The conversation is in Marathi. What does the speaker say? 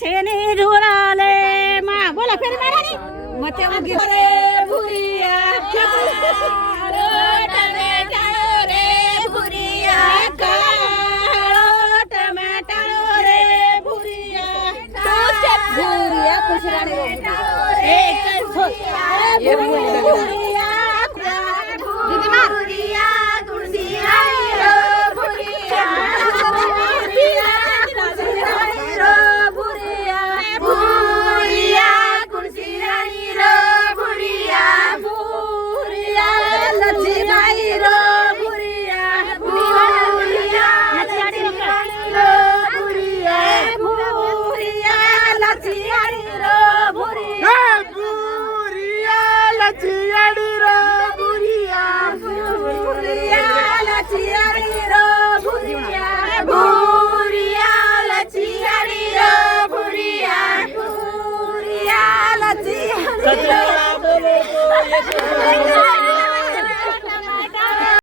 छेनी झुराले मा बोला फेरी मारा नी मते उगी रे भुरिया काळो टमेटा रे भुरिया काळो टमेटा रे भुरिया भुरिया कुशराने एक ये भुरिया दीदी मार भुरिया कुर्सिया रो भुरिया बोलो तो